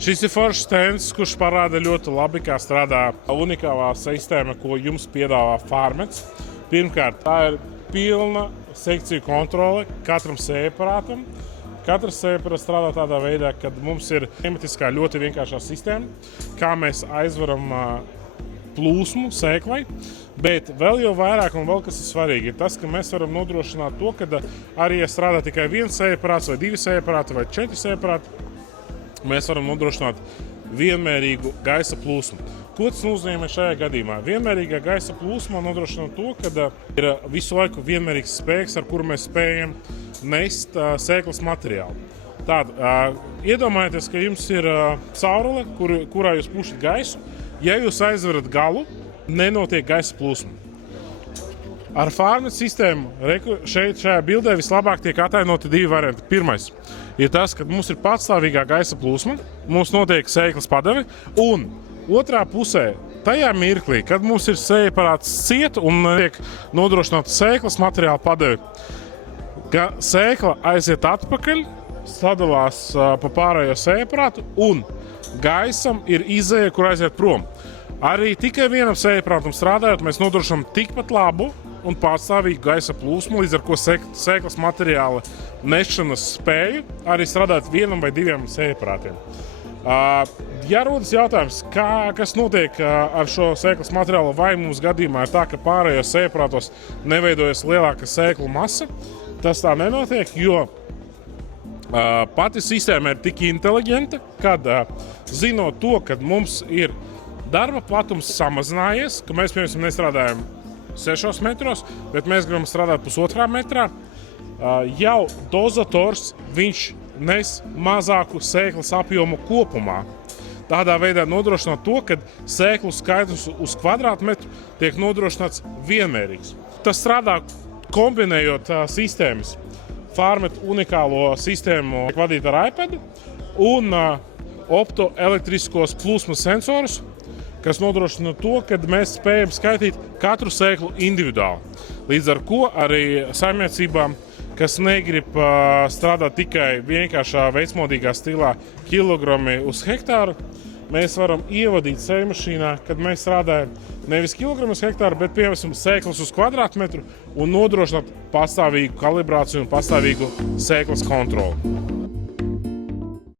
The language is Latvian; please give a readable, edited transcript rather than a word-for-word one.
Šis ir foršs stends, kurš parāda ļoti labi, kā strādā unikālā sistēma, ko jums piedāvā Farmets. Pirmkārt, tā ir pilna sekciju kontrole katram sējaparātam. Katrs sējaparāts strādā tādā veidā, ka mums ir pneumatiskā ļoti vienkāršā sistēma, kā mēs aizvaram plūsmu sēklai. Bet vēl jau vairāk un vēl kas ir svarīgi, ir tas, ka mēs varam nodrošināt to, ka arī, ja strādā tikai viens sējaparāts vai divi sējaparāti vai 4 sējaparāti, mēs varam nodrošināt vienmērīgu gaisa plūsmu. Ko tas nozīmē šajā gadījumā? Vienmērīgā gaisa plūsma nodrošina to, ka ir visu laiku vienmērīgs spēks, ar kuru mēs spējam nest sēklas materiālu. Tātad, iedomājieties, ka jums ir caurule, kurā jūs pušat gaisu. Ja jūs aizverat galu, nenotiek gaisa plūsma. Ar Farmet sistēmu šajā bildē vislabāk tiek atainoti 2 varianti. Pirmais ir tas, ka mums ir patstāvīgā gaisa plūsma, mums notiek sēklas padeve, un otrā pusē, tajā mirklī, kad mums ir sējaparāts ciet un tiek nodrošināta sēklas materiāla padeve, ka sēkla aiziet atpakaļ, sadalās pa pārējo sējaparātu un gaisam ir izēja, kur aiziet prom. Arī tikai vienam sējaparātam strādājot, mēs nodrošinām tikpat labu un pārstāvīgu gaisa plūsmu, līdz ar ko sēklas materiāla nešanas spēju arī strādāt vienam vai 2 sējaparātiem. Ja rodas jautājums, kas notiek ar šo sēklas materiālu, vai mums gadījumā ir tā, ka pārējos sējaparātos neveidojas lielāka sēklu masa, tas tā nenotiek, jo pati sistēma ir tik inteliģenta, kad zinot to, ka mums ir darba platums samazinājies, ka mēs, piemēram, nestrādājam 6 metros, bet mēs gribam strādāt 1,5 metrā, jau dozators viņš nes mazāku sēklas apjomu kopumā. Tādā veidā nodrošināt to, ka sēklu skaitlis uz kvadrātmetru tiek nodrošināts vienmērīgs. Tas strādā kombinējot sistēmas. Farmet unikālo sistēmu vadīt ar iPad un optoelektriskos plūsmas sensorus, kas nodrošina to, ka mēs spējam skaitīt katru sēklu individuāli. Līdz ar ko arī saimniecībām, kas negrib strādāt tikai vienkāršā veidsmodīgā stilā kilogrami uz hektāru, mēs varam ievadīt sējmašīnā, kad mēs strādājam nevis kilogramu uz hektāru, bet piemēram sēklas uz kvadrātmetru un nodrošināt pastāvīgu kalibrāciju un pastāvīgu sēklas kontroli.